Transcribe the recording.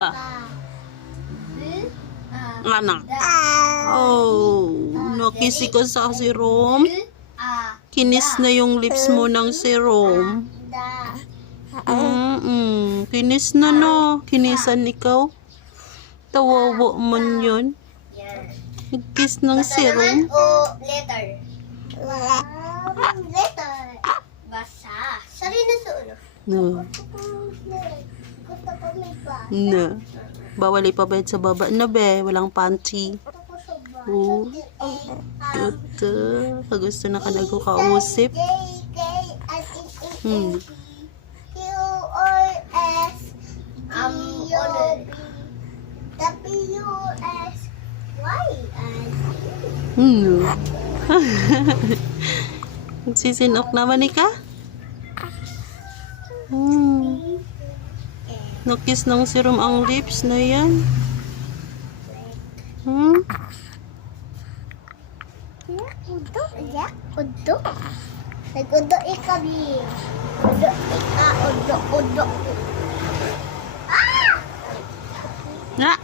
Anak. Oh, nakisi ka sa serum. Kinis na yung lips mo ng serum. Kinis na no. Kinisan ikaw. Tawawa man yun. Nagkiss ng serum. O letter? Letter. Basa. Sarili sa ulo. No. No. Bawal ipabayad sa baba na be. Walang panty. Oh. Ito. Kagusto na ka nagkukausip. Q-R-S W-S-Y. No. Nagsisinok naman ka? Nakis ng serum ang lips na yan. Udo. Nag-udo ikabi. Udo ika. Udo. Na.